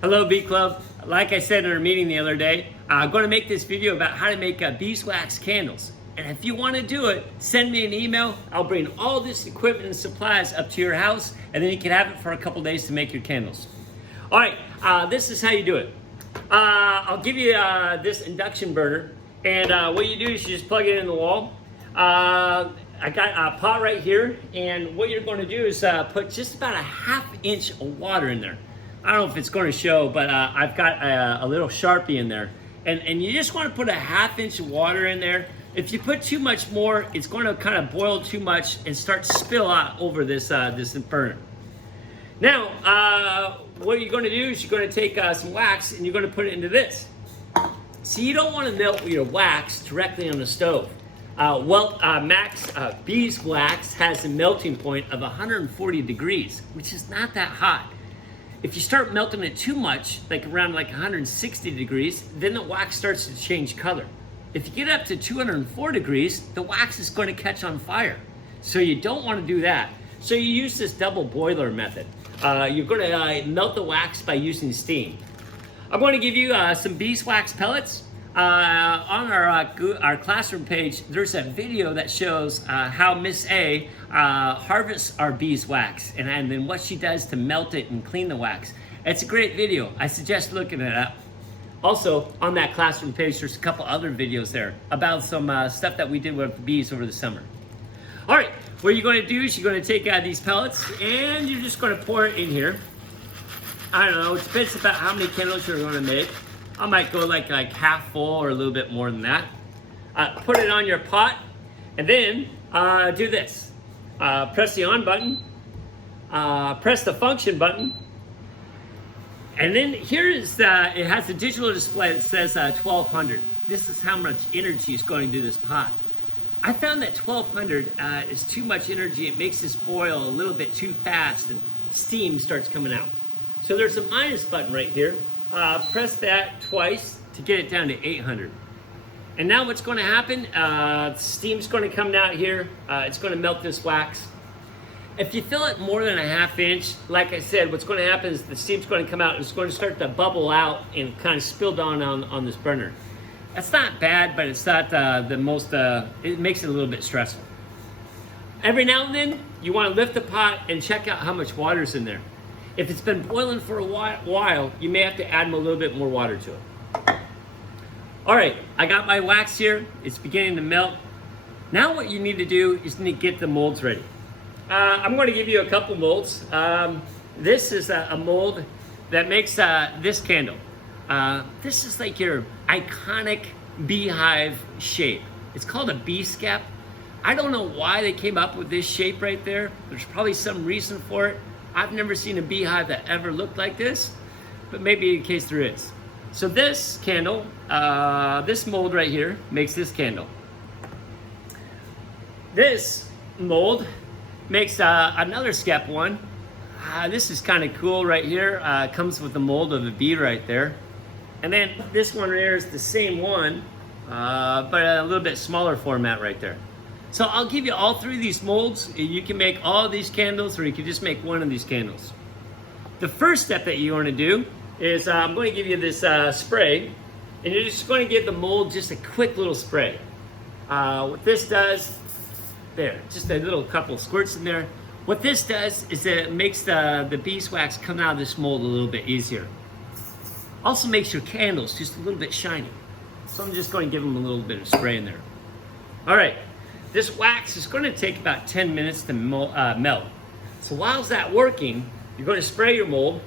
Hello, Bee Club. Like I said in our meeting the other day, I'm going to make this video about how to make beeswax candles. And if you want to do it, send me an email. I'll bring all this equipment and supplies up to your house, and then you can have it for a couple days to make your candles. All right, this is how you do it. I'll give you this induction burner, and what you do is you just plug it in the wall. I got a pot right here, and what you're going to do is put just about a ½ inch of water in there. I don't know if it's going to show, but I've got a little Sharpie in there. And you just want to put a ½ inch of water in there. If you put too much more, it's going to kind of boil too much and start to spill out over this burner. Now, what you're going to do is you're going to take some wax and you're going to put it into this. See, you don't want to melt your wax directly on the stove. Beeswax has a melting point of 140 degrees, which is not that hot. If you start melting it too much, like around 160 degrees, then the wax starts to change color. If you get up to 204 degrees, the wax is going to catch on fire. So you don't want to do that. So you use this double boiler method. You're going to melt the wax by using steam. I'm going to give you some beeswax pellets. On our classroom page, there's a video that shows how Miss A harvests our beeswax and then what she does to melt it and clean the wax. It's a great video. I suggest looking it up. Also, on that classroom page, there's a couple other videos there about some stuff that we did with the bees over the summer. All right, what you're going to do is you're going to take these pellets and you're just going to pour it in here. I don't know, it depends about how many candles you're going to make. I might go like half full or a little bit more than that. Put it on your pot and then do this. Press the on button, press the function button, and then here is it has a digital display that says 1200. This is how much energy is going into this pot. I found that 1200 is too much energy. It makes this boil a little bit too fast and steam starts coming out. So there's a minus button right here. Press that twice to get it down to 800. And now what's going to happen, steam's going to come out here. It's going to melt this wax. If you fill it more than a ½ inch, like I said, what's going to happen is the steam's going to come out and it's going to start to bubble out and kind of spill down on this burner. That's not bad, but it's not the most, it makes it a little bit stressful. Every now and then, you want to lift the pot and check out how much water's in there. If it's been boiling for a while, you may have to add a little bit more water to it. All right, I got my wax here. It's beginning to melt. Now what you need to do is need to get the molds ready. I'm going to give you a couple molds. This is a mold that makes this candle. This is like your iconic beehive shape. It's called a bee scap. I don't know why they came up with this shape right there. There's probably some reason for it. I've never seen a beehive that ever looked like this, but maybe in case there is. So this candle, this mold right here makes this candle. This mold makes another scap one. This is kind of cool right here. It comes with the mold of a bee right there. And then this one here is the same one, but a little bit smaller format right there. So I'll give you all three of these molds. You can make all of these candles or you can just make one of these candles. The first step that you want to do is I'm going to give you this spray, and you're just going to give the mold just a quick little spray. What this does, there, just a little couple of squirts in there. What this does is it makes the beeswax come out of this mold a little bit easier. Also makes your candles just a little bit shiny. So I'm just going to give them a little bit of spray in there. All right. This wax is going to take about 10 minutes to melt. So while that working, you're going to spray your mold.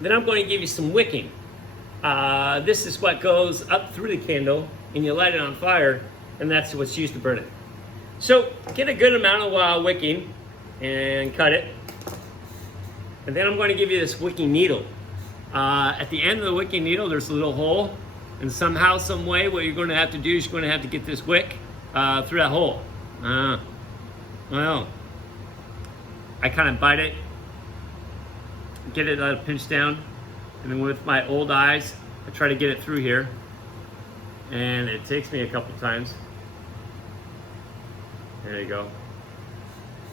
Then I'm going to give you some wicking. This is what goes up through the candle, and you light it on fire, and that's what's used to burn it. So get a good amount of wicking and cut it. And then I'm going to give you this wicking needle. At the end of the wicking needle, there's a little hole, and somehow, some way, what you're going to have to do is you're going to have to get this wick through that hole. Well, I kind of bite it, get it pinched down, and then with my old eyes, I try to get it through here, and it takes me a couple times. There you go.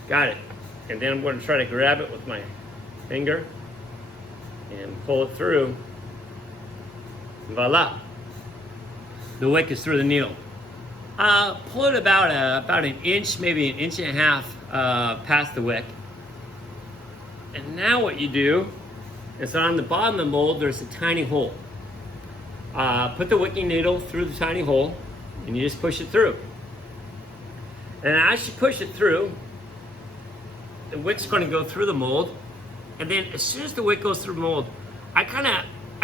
Got it. And then I'm going to try to grab it with my finger. and pull it through. Voila. The wick is through the needle. Pull it about an inch, maybe an inch and a half past the wick. And now what you do is on the bottom of the mold, there's a tiny hole. Put the wicking needle through the tiny hole and you just push it through. And as you push it through, the wick's going to go through the mold. And then as soon as the wick goes through the mold, I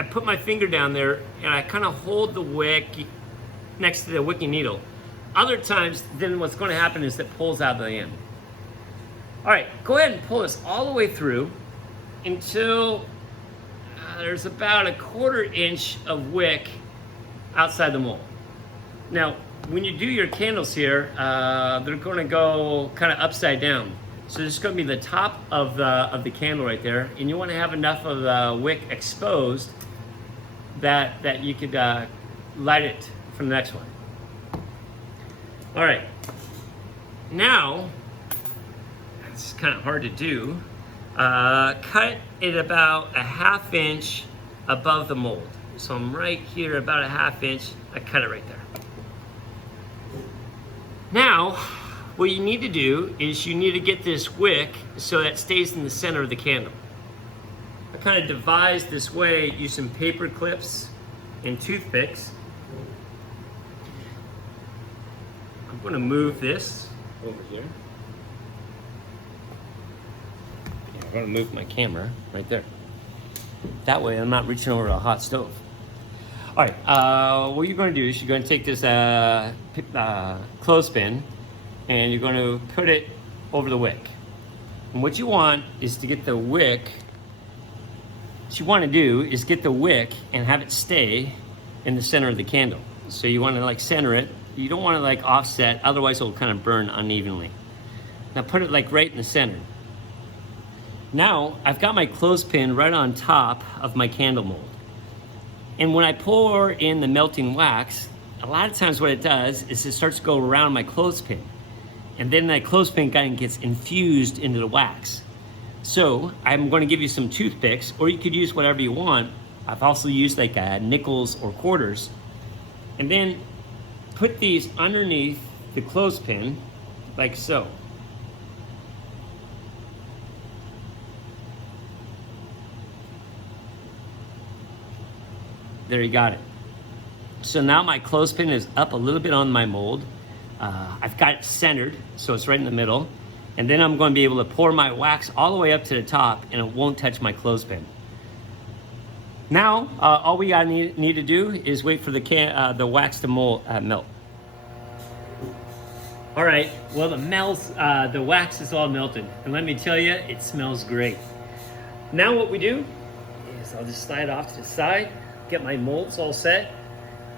put my finger down there and I kind of hold the wick next to the wicking needle. Other times, then what's going to happen is it pulls out the end. All right, go ahead and pull this all the way through until there's about a 1/4 inch of wick outside the mold. Now, when you do your candles here, they're going to go kind of upside down. So this is going to be the top of the candle right there, and you want to have enough of the wick exposed that you could light it from the next one. All right, now, it's kind of hard to do, cut it about a 1/2 inch above the mold. So I'm right here, about a 1/2 inch, I cut it right there. Now, what you need to do is you need to get this wick so that it stays in the center of the candle. I kind of devised this way using paper clips and toothpicks. I'm going to move this over here. Yeah, I'm going to move my camera right there. That way I'm not reaching over to a hot stove. All right, what you're going to do is you're going to take this clothespin and you're going to put it over the wick. And what you want is to get the wick, what you want to do is get the wick and have it stay in the center of the candle. So you want to like center it. You don't want to like offset, otherwise it'll kind of burn unevenly. Now put it like right in the center. Now I've got my clothespin right on top of my candle mold. And when I pour in the melting wax, a lot of times what it does is it starts to go around my clothespin. And then that clothespin kind of gets infused into the wax. So I'm going to give you some toothpicks, or you could use whatever you want. I've also used like nickels or quarters. And then put these underneath the clothespin, like so. There, you got it. So now my clothespin is up a little bit on my mold. I've got it centered, so it's right in the middle. And then I'm going to be able to pour my wax all the way up to the top, and it won't touch my clothespin. Now, all we need to do is wait for the wax to melt. All right, well the wax is all melted, and let me tell you, it smells great. Now what we do is I'll just slide off to the side, get my molds all set.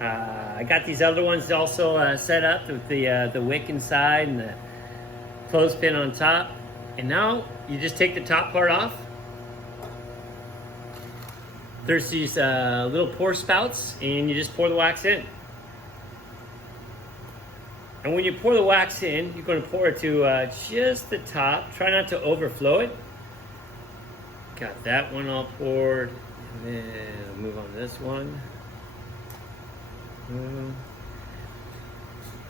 I got these other ones also set up with the wick inside and the clothespin on top. And now you just take the top part off. There's these little pour spouts, and you just pour the wax in. And when you pour the wax in, you're going to pour it to just the top. Try not to overflow it. Got that one all poured. And then I'll move on to this one.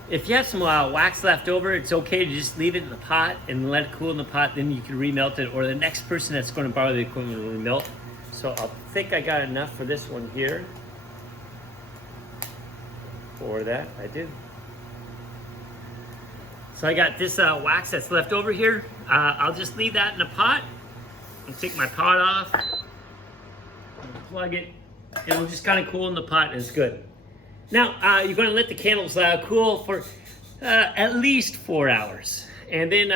If you have some wax left over, it's okay to just leave it in the pot and let it cool in the pot. Then you can remelt it, or the next person that's going to borrow the equipment will remelt. So I think I got enough for this one here. For that, I did. So I got this wax that's left over here. I'll just leave that in the pot. I'll take my pot off, plug it, and it'll just kind of cool in the pot, and it's good. Now, you're going to let the candles cool for at least 4 hours. And then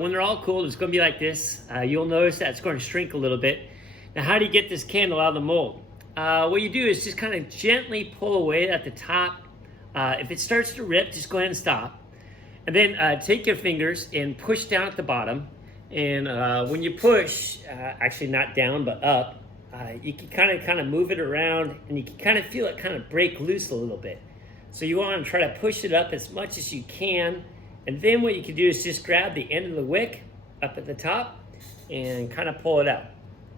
when they're all cooled, it's going to be like this. You'll notice that it's going to shrink a little bit. Now, how do you get this candle out of the mold? What you do is just kind of gently pull away at the top. If it starts to rip, just go ahead and stop. And then take your fingers and push down at the bottom. And when you push, actually not down, but up, you can kind of move it around, and you can kind of feel it kind of break loose a little bit. So you want to try to push it up as much as you can. And then what you can do is just grab the end of the wick up at the top and kind of pull it out.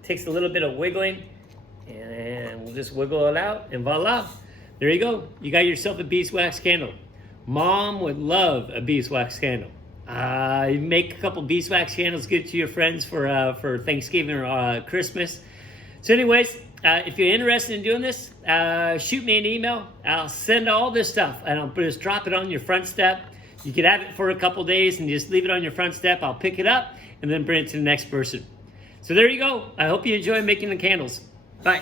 It takes a little bit of wiggling, And we'll just wiggle it out, and voila. There you go. You got yourself a beeswax candle. Mom would love a beeswax candle. Make a couple beeswax candles, give it to your friends for Thanksgiving or Christmas. So anyways, if you're interested in doing this, shoot me an email. I'll send all this stuff, and I'll just drop it on your front step. You can have it for a couple days and just leave it on your front step. I'll pick it up and then bring it to the next person. So there you go. I hope you enjoy making the candles. Bye.